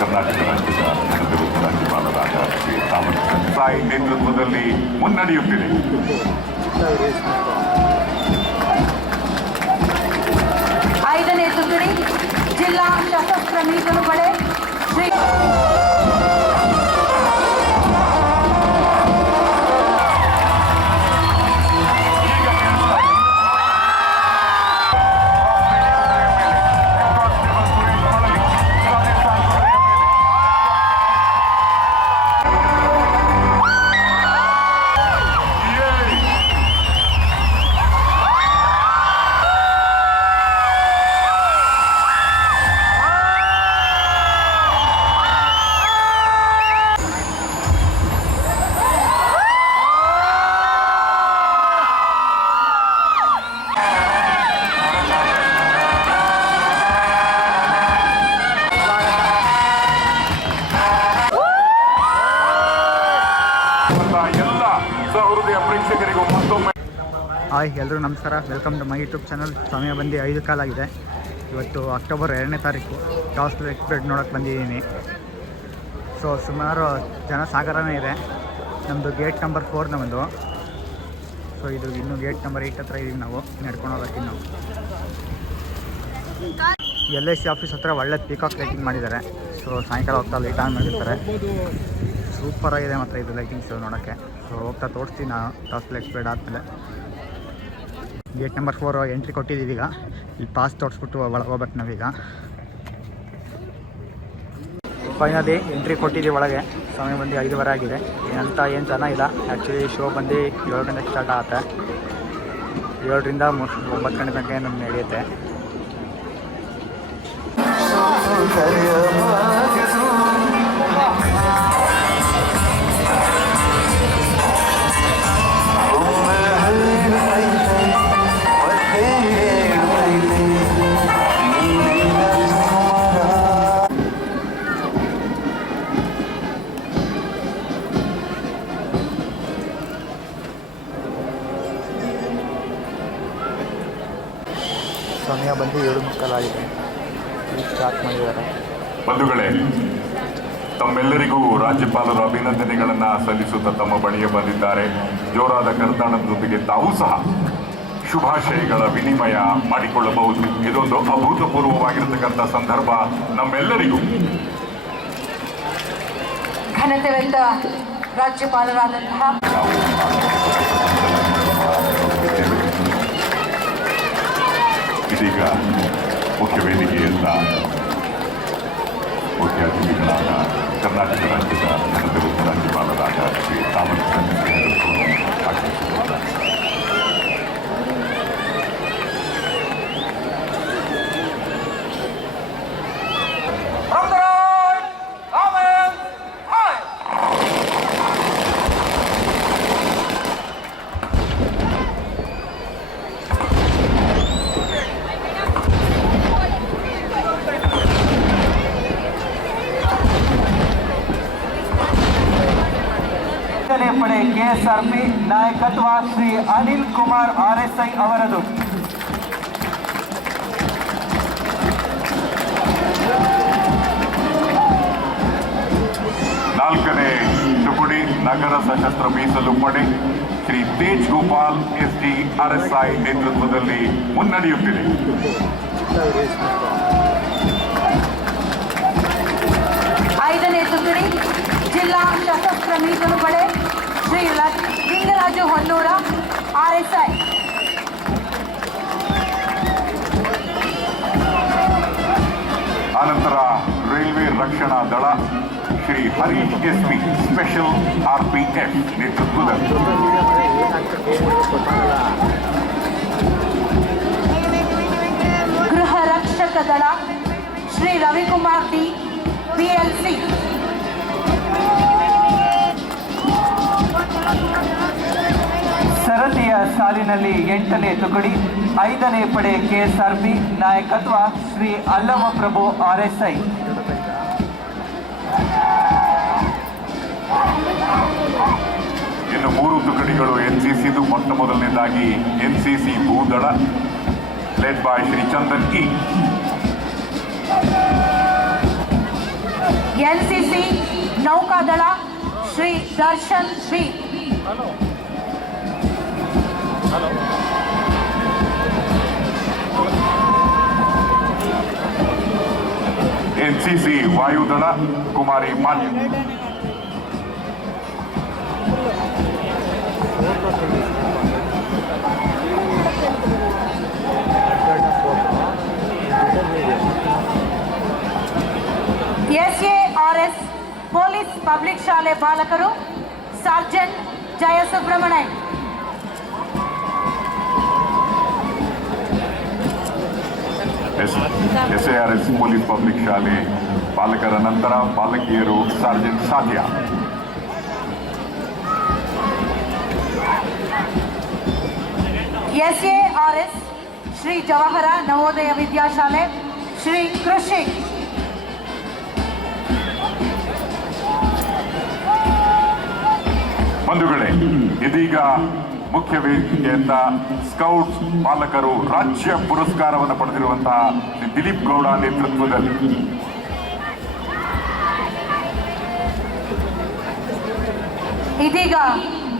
ಕರ್ನಾಟಕ ರಾಜ್ಯದ ನೆನಪಿರುವ ರಾಜ್ಯಪಾಲರಾದ ಶ್ರೀ ತಾಮಸ್ ಸಾಯಿ ನೇತೃತ್ವದಲ್ಲಿ ಮುನ್ನಡೆಯುತ್ತಿದೆ. ಐದನೇ ತುಕಡಿ ಜಿಲ್ಲಾ ಸಶಸ್ತ್ರ ಮೀಸಲು ಪಡೆ ಶ್ರೀ ಹಾಯ್ ಎಲ್ಲರೂ ನಮಸ್ಕಾರ, welcome to my YouTube channel. ಸಮಯ ಬಂದು 5 ಕಾಲಾಗಿದೆ. ಇವತ್ತು ಅಕ್ಟೋಬರ್ 2ನೇ ತಾರೀಕು ಟಾಸ್ ಎಕ್ಸ್ಪೆಕ್ಟ್ ನೋಡೋಕ್ಕೆ ಬಂದಿದ್ದೀನಿ. ಸೊ ಸುಮಾರು ಜನ ಸಾಗರನೇ ಇದೆ. ನಮ್ಮದು ಗೇಟ್ ನಂಬರ್ 4 ನಮ್ಮದು. ಸೊ ಇದು ಇನ್ನೂ ಗೇಟ್ ನಂಬರ್ 8 ಹತ್ರ ಇದ್ದೀವಿ ನಾವು, ನಡ್ಕೊಂಡು ಹೋಗೋಕ್ಕೆ. ಇನ್ನು LIC ಆಫೀಸ್ ಹತ್ರ ಒಳ್ಳೆ ಪೀಕಾಕ್ ಲೈಟಿಂಗ್ ಮಾಡಿದ್ದಾರೆ. ಸೊ ಸಾಯಂಕಾಲ ಹೋಗ್ತಾ ಲೈಟ್ ಆನ್ ಮಾಡಿರ್ತಾರೆ. ಸೂಪರಾಗಿದೆ ಮಾತ್ರ ಇದು ಲೈಟಿಂಗ್ಸು ನೋಡೋಕ್ಕೆ. ಸೊ ಹೋಗ್ತಾ ತೋರಿಸ್ತೀನಿ ನಾನು ಟಾಸ್ ಎಕ್ಸ್ಪೆಕ್ಟ್ ಆದಮೇಲೆ. ಗೇಟ್ ನಂಬರ್ 4 ಎಂಟ್ರಿ ಕೊಟ್ಟಿದ್ದೀವಿ. ಈಗ ಇಲ್ಲಿ ಪಾಸ್ ತೋರಿಸ್ಬಿಟ್ಟು ಒಳಗೆ ಹೋಗ್ಬೇಕು ನಾವೀಗ. ಫೈನಲಿ ಎಂಟ್ರಿ ಕೊಟ್ಟಿದ್ದೀವಿ ಒಳಗೆ. ಸಮಯ ಬಂದು 5:15 ಆಗಿದೆ. ಏನಂತ ಏನು ಜನ ಇಲ್ಲ. ಆ್ಯಕ್ಚುಲಿ ಶೋ ಬಂದು 7 ಗಂಟೆಗೆ ಸ್ಟಾರ್ಟ್ ಆಗುತ್ತೆ. 7ರಿಂದ 9 ಗಂಟೆ ತನಕ ನಮ್ಗೆ ನಡೆಯುತ್ತೆ. ಸಮಯ ಬಂದು 7:30 ಆಗಿದೆ. ಸ್ಟಾರ್ಟ್ ಮಾಡಿದ್ದಾರೆ. ಬಂಧುಗಳೇ, ತಮ್ಮೆಲ್ಲರಿಗೂ ರಾಜ್ಯಪಾಲರು ಅಭಿನಂದನೆಗಳನ್ನು ಸಲ್ಲಿಸುತ್ತಾ ತಮ್ಮ ಬಳಿಗೆ ಬಂದಿದ್ದಾರೆ. ಜೋರಾದ ಕರ್ನಾಟಕದೊಂದಿಗೆ ತಾವೂ ಸಹ ಶುಭಾಶಯಗಳ ವಿನಿಮಯ ಮಾಡಿಕೊಳ್ಳಬಹುದು. ಇದೊಂದು ಅಭೂತಪೂರ್ವವಾಗಿರತಕ್ಕಂಥ ಸಂದರ್ಭ ನಮ್ಮೆಲ್ಲರಿಗೂ. ಘನತೆವೆತ್ತ ರಾಜ್ಯಪಾಲರಾದಂತಹ ಇದೀಗ ಮುಖ್ಯ ವೇದಿಕೆಯಿಂದ ಮುಖ್ಯ ಅತಿಥಿಗಳಾದ ಕರ್ನಾಟಕ ರಾಜ್ಯದ ನೆನಪಿರುವ ರಾಜ್ಯಪಾಲರಾದ ಶ್ರೀ ತಾಮಸ್ ಆಗಮಿಸಿದ್ದಾರೆ. ಪಡೆ KSRP ನಾಯಕತ್ವ ಶ್ರೀ ಅನಿಲ್ ಕುಮಾರ್ RSI ಅವರದು. ನಾಲ್ಕನೇ ತುಕಡಿ ನಗರ ಸಶಸ್ತ್ರ ಮೀಸಲು ಪಡೆ ಶ್ರೀ ತೇಜ್ ಗೋಪಾಲ್ SD RSI ನೇತೃತ್ವದಲ್ಲಿ ಮುನ್ನಡೆಯುತ್ತಿದೆ. ಐದನೇ ತುಕಡಿ ಜಿಲ್ಲಾ ಸಶಸ್ತ್ರ ಮೀಸಲು ಪಡೆ ಶ್ರೀ ಲಿಂಗರಾಜು ಹೊನ್ನೂರ RSI. ಆನಂತರ ರೈಲ್ವೆ ರಕ್ಷಣಾ ದಳ Shri Harish SP special RPF ನೇತೃತ್ವದಲ್ಲಿ. ಗೃಹ ರಕ್ಷಕ ದಳ ಶ್ರೀ ರವಿಕುಮಾರ್ D PLC. ಸರತಿಯ ಸಾಲಿನಲ್ಲಿ 8ನೇ ತುಕಡಿ 5ನೇ ಪಡೆ KSRP ನಾಯಕತ್ವ ಶ್ರೀ ಅಲ್ಲಮ ಪ್ರಭು RSI. ಇನ್ನು 3 ತುಕಡಿಗಳು NCCದು. ಮೊಟ್ಟ ಮೊದಲನೇದಾಗಿ NCC ಭೂದಳ led by Shri Chandan E. NCC ನೌಕಾದಳ ಶ್ರೀ ದರ್ಶನ್ ಬಿ. ಎನ್ಸಿಸಿ ವಾಯುದಳ Kumari Manya. SARS police public ಶಾಲೆ ಬಾಲಕರು sergeant Jayasubramanya. SARS police public ಶಾಲೆ ಬಾಲಕರ ನಂತರ ಬಾಲಕಿಯರು ಸಾರ್ಜೆಂಟ್ ಸಾಧ್ಯ. SARS ಶ್ರೀ ಜವಾಹರ ನವೋದಯ ವಿದ್ಯಾಶಾಲೆ ಶ್ರೀ ಕೃಷಿ. ಬಂಧುಗಳೇ, ಇದೀಗ ಮುಖ್ಯ ವೇದಿಕೆಯಿಂದ ಸ್ಕೌಟ್ಸ್ ಬಾಲಕರು ರಾಜ್ಯ ಪುರಸ್ಕಾರವನ್ನು ಪಡೆದಿರುವಂತಹ ಶ್ರೀ ದಿಲೀಪ್ ಗೌಡ ನೇತೃತ್ವದಲ್ಲಿ ಇದೀಗ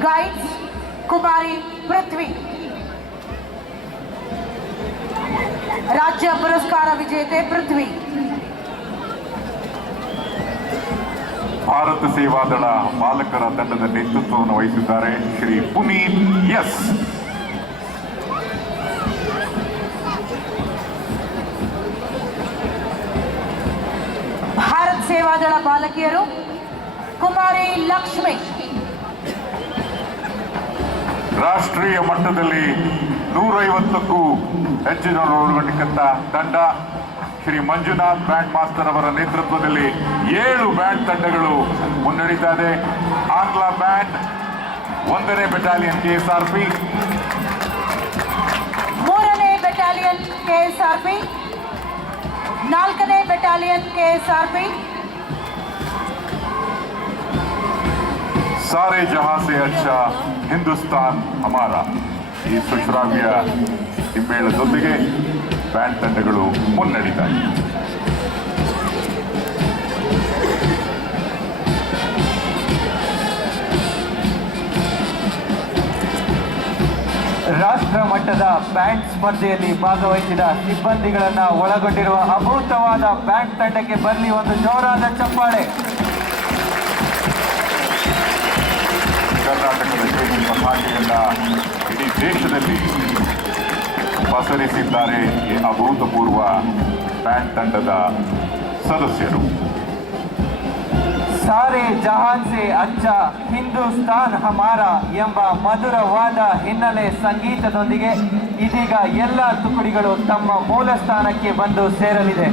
ಗೈಡ್ಸ್ ಕುಮಾರಿ ಪೃಥ್ವಿ ರಾಜ್ಯ ಪುರಸ್ಕಾರ ವಿಜೇತೆ ಪೃಥ್ವಿ. ಭಾರತ ಸೇವಾದಳ ಬಾಲಕರ ತಂಡದ ನೇತೃತ್ವವನ್ನು ವಹಿಸಿದ್ದಾರೆ ಶ್ರೀ ಪುನೀತ್ ಎಸ್. ಭಾರತ ಸೇವಾದಳ ಬಾಲಕಿಯರು ಕುಮಾರಿ ಲಕ್ಷ್ಮಿ. ರಾಷ್ಟ್ರೀಯ ಮಟ್ಟದಲ್ಲಿ 150ಕ್ಕೂ ಹೆಚ್ಚಿನ ಒಳಗೊಂಡಿದ್ದ ತಂಡ ಶ್ರೀ ಮಂಜುನಾಥ್ ಬ್ಯಾಂಡ್ ಮಾಸ್ಟರ್ ಅವರ ನೇತೃತ್ವದಲ್ಲಿ 7 ಬ್ಯಾಂಡ್ ತಂಡಗಳು ಮುನ್ನಡೀತಾ ಇದೆ. ಆಂಗ್ಲ ಬ್ಯಾಂಡ್ 1ನೇ ಬೆಟಾಲಿಯನ್ KSRP, 3ನೇ ಬೆಟಾಲಿಯನ್ KSRP, 4ನೇ ಬೆಟಾಲಿಯನ್ KSRP, ಸಾರೆ ಜಹಾं से अच्छा ಹಿಂದೂಸ್ತಾನ್ ಹಮಾರ ಈ ಸುಶ್ರಾವ್ಯ ಹಿಮ್ಮೇಳದೊಂದಿಗೆ ಬ್ಯಾಂಡ್ ತಂಡಗಳು ಮುನ್ನಡೀತಾ ಇದೆ. ರಾಷ್ಟ್ರ ಮಟ್ಟದ ಬ್ಯಾಂಡ್ ಸ್ಪರ್ಧೆಯಲ್ಲಿ ಭಾಗವಹಿಸಿದ ಸಿಬ್ಬಂದಿಗಳನ್ನ ಒಳಗೊಂಡಿರುವ ಅಭೂತವಾದ ಬ್ಯಾಂಡ್ ತಂಡಕ್ಕೆ ಬರಲಿ ಒಂದು ಜೋರಾದ ಚಪ್ಪಾಳೆ. ಕರ್ನಾಟಕದ ಜೈ ಪತಾಕೆಯನ್ನ ಇಡೀ ದೇಶದಲ್ಲಿ ಪಸರಿಸಿದ್ದಾರೆ ಈ ಅಭೂತಪೂರ್ವ ಬ್ಯಾಂಡ್ ತಂಡದ ಸದಸ್ಯರು. ಸಾರೆ ಜಹಾನ್ ಸೆ ಅಚ್ಚಾ ಹಿಂದೂಸ್ತಾನ್ ಹಮಾರ ಎಂಬ ಮಧುರವಾದ ಹಿನ್ನೆಲೆ ಸಂಗೀತದೊಂದಿಗೆ ಇದೀಗ ಎಲ್ಲ ತುಕಡಿಗಳು ತಮ್ಮ ಮೂಲ ಸ್ಥಾನಕ್ಕೆ ಬಂದು ಸೇರಲಿದೆ.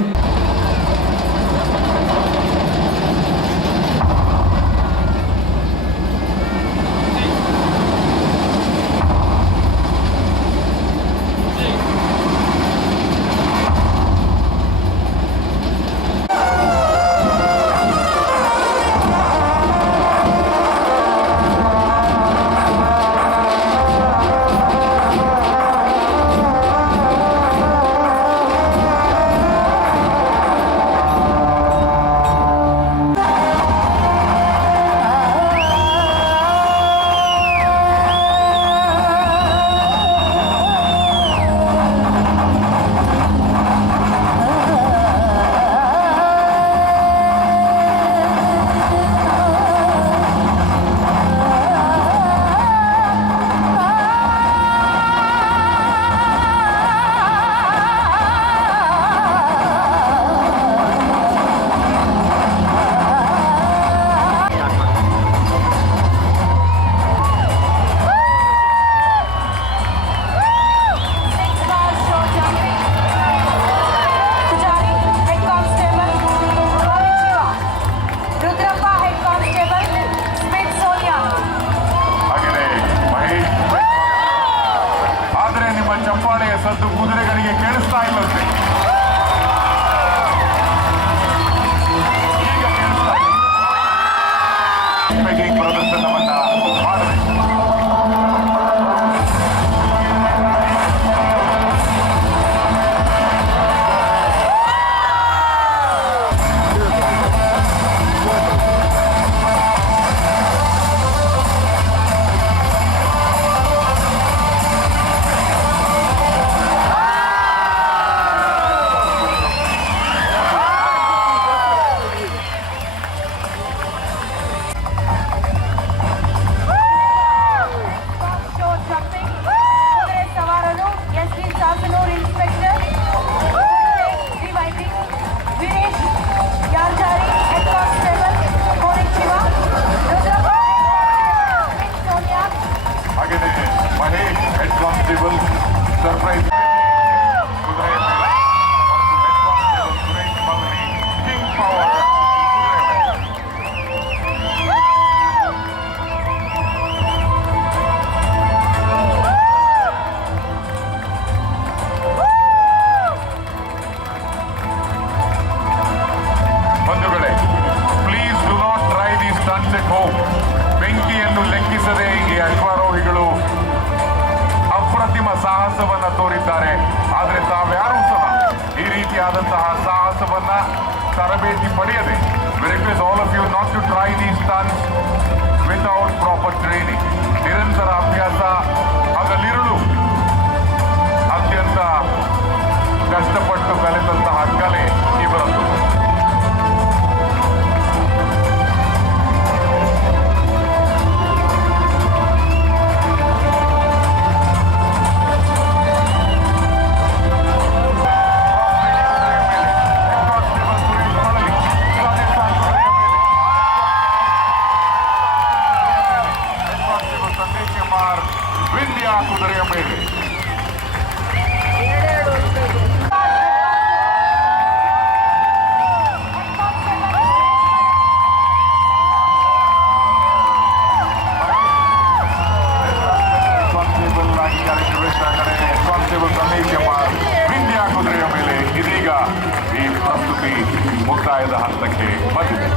ಸರ್ಪ್ರೈಸ್ ಕುದುರೆ ಮೇಲೆ ಸುರೇಶ್ ಮಲ್ನಿ ಕಿಂಗ್ ಪವರ್ ಬಂಧುಗಳೇ, please do not try the stunts at home. ಬೆಂಕಿಯನ್ನು ಲೆಕ್ಕಿಸದೆ ಈ ಅಶ್ವಾರೋಹಿಗಳು ಅಪ್ರತಿಮ ಸಾಹಸವನ್ನ ತೋರಿದ್ದಾರೆ. ಆದರೆ ತಾವ್ಯಾರೂ ಸಹ ಈ ರೀತಿಯಾದಂತಹ ಸಾಹಸವನ್ನ ತರಬೇತಿ ಪಡೆಯದೆ, request all of you not to try the stunts without proper training. ನಿರಂತರ ಅಭ್ಯಾಸ, ಹಗಲಿರುಳು ಅತ್ಯಂತ ಕಷ್ಟಪಟ್ಟು ಕಲಿತಂತಹ ಕಲೆ ಇವರದ್ದು. ವಿಂಧ್ಯ ಕುದುರೆಯ ಮೇಲೆ ಕಾನ್ಸ್ಟೇಬಲ್ ಸಂದೇಶ್ ಕುಮಾರ್ ವಿಂಧ್ಯ ಕುದುರೆಯ ಮೇಲೆ ಇದೀಗ ಈ ಪ್ರಸ್ತುತಿ ಮುಕ್ತಾಯದ ಹಂತಕ್ಕೆ ಬಂದಿದೆ.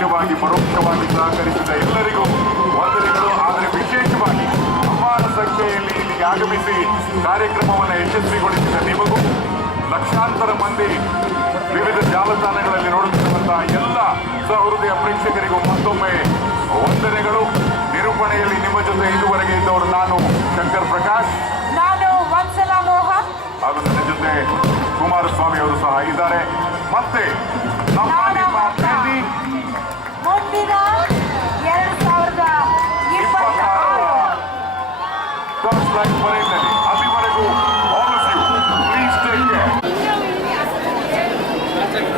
ಪ್ರತ್ಯಕ್ಷವಾಗಿ ಪರೋಕ್ಷವಾಗಿ ಸಹಕರಿಸಿದ ಎಲ್ಲರಿಗೂ ವಂದನೆಗಳು. ಆದರೆ ವಿಶೇಷವಾಗಿ ಅಪಾರ ಸಂಖ್ಯೆಯಲ್ಲಿ ಇಲ್ಲಿಗೆ ಆಗಮಿಸಿ ಕಾರ್ಯಕ್ರಮವನ್ನು ಯಶಸ್ವಿಗೊಳಿಸಿದ ನಿಮಗೂ, ಲಕ್ಷಾಂತರ ಮಂದಿ ವಿವಿಧ ಜಾಲತಾಣಗಳಲ್ಲಿ ನೋಡುತ್ತಿರುವಂತಹ ಎಲ್ಲ ಸಹೃದಯ ಪ್ರೇಕ್ಷಕರಿಗೂ ಮತ್ತೊಮ್ಮೆ ವಂದನೆಗಳು. ನಿರೂಪಣೆಯಲ್ಲಿ ನಿಮ್ಮ ಜೊತೆ ಇದುವರೆಗೆ ಇದ್ದವರು ನಾನು ಶಂಕರ್ ಪ್ರಕಾಶ್, ನಾನು ವತ್ಸಲ ಮೋಹನ್, ಹಾಗೂ ನನ್ನ ಜೊತೆ ಕುಮಾರಸ್ವಾಮಿ ಅವರು ಸಹ ಇದ್ದಾರೆ. ಮತ್ತೆ ನಮ್ಮ ನಿಮ್ಮ ಅಭ್ಯರ್ಥಿ ಮುಂದಿನ 2026 ಟಾಸ್ ಲೈನ್ ಪರೇಡ್ನಲ್ಲಿ. ಅಲ್ಲಿವರೆಗೂ all of you please take care.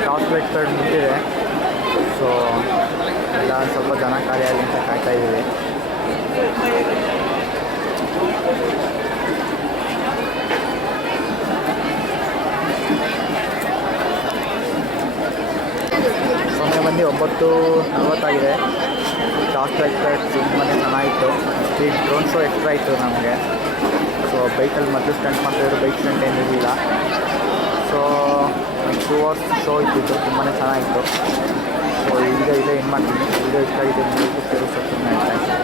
Torchlight parade ಮುಗಿದಿದೆ. ಸೊ ಎಲ್ಲ ಸ್ವಲ್ಪ ಜನ ಕಾರ್ಯಾಲಯ ಅಂತ ಕಾಯ್ತಾ ಇದ್ದೀವಿ. ಸಮಯ ಬಂದು 9:40 ಟಾಸ್ ಲೈಟ್ ಪರೇಡ್ ತುಂಬಾ ಚೆನ್ನಾಗಿತ್ತು. ಈ ಡ್ರೋನ್ ಶೋ ಎಕ್ಸ್ಟ್ರಾ ಇತ್ತು ನಮಗೆ. ಸೊ ಬೈಕಲ್ಲಿ ಮೊದಲು ಸ್ಟಂಟ್ ಮಾಡ್ತಾಯಿದ್ರು, ಬೈಕ್ ಸ್ಟಂಟ್ ಏನಿರಲಿಲ್ಲ. ಸೊ 2 hours ಶೋ ಇದ್ದಿತ್ತು, ತುಂಬಾ ಚೆನ್ನಾಗಿತ್ತು. ಸೊ ಈಗ ಇಲ್ಲೇ ಏನು ಮಾಡ್ತೀನಿ, ವಿಡಿಯೋ ಇಷ್ಟ ಇದೆ, ನೀವು ಸಬ್ಸ್ಕ್ರೈಬ್ ಮಾಡ್ತಾ ಇದ್ದೀನಿ.